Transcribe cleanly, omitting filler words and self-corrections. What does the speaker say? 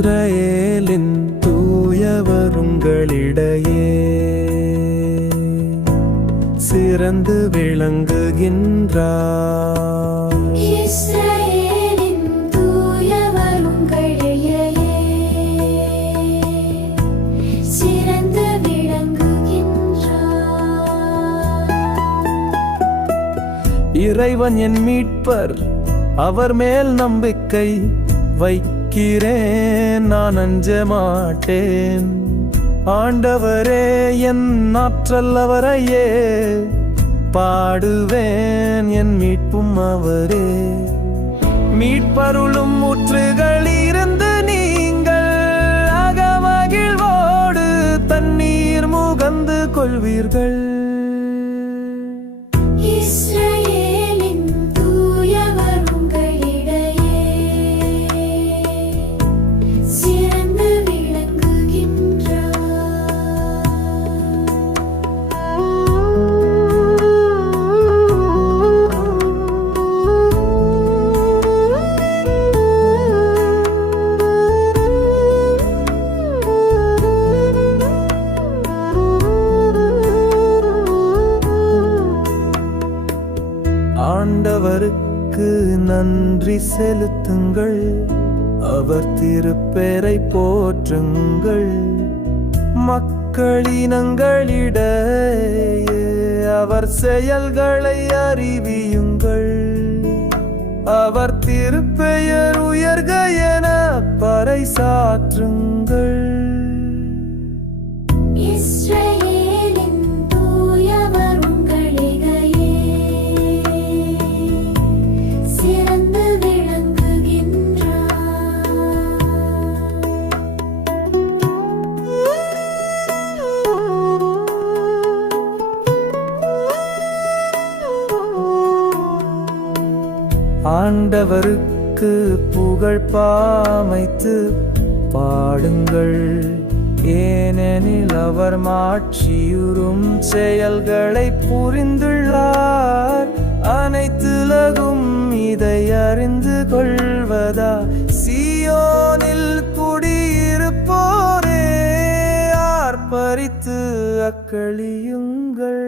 இஸ்ரவேலின் தூயவர் உங்களிடையே சிறந்து விளங்குகின்றார். இஸ்ரவேலின் தூயவர் உங்களிடையே சிறந்து விளங்குகின்றார். இறைவன் என் மீட்பர், அவர் மேல் நம்பிக்கை வைக்கிறேன், நான் அஞ்ச மாட்டேன். ஆண்டவரே என் ஆற்றல், அவரையே பாடுவேன், என் மீட்பும் அவரே. மீட்பருளும் ஊற்றுகள் இருந்து நீங்கள் அகமகிழ்வோடு தண்ணீர் முகந்து கொள்வீர்கள். இஸ்ரவேலின் தூயவர் உங்களிடையே சிறந்து விளங்குகின்றார். ஆண்டவருக்கு நன்றி செலுத்துங்கள், அவர் திருப்பெயரை போற்றுங்கள். மக்களினங்களிடையே அவர் செயல்களை அறிவியுங்கள். அவர் திருப்பெயர் உயர்க என பறைசாற்றுங்கள். இஸ்ரவேலின் தூயவர் உங்களிடையே சிறந்து விளங்குகின்றார். ஆண்டவருக்கு புகழ் பாமைத்து பாடுங்கள், ஏனெனில் அவர் மாட்சியுறும் செயல்களை புரிந்துள்ளார். அனைத்துலகும் இதை அறிந்து கொள்வதா? சீயோனில் குடியிருப்போரே ஆர்ப்பரித்து அக்களியுங்கள்.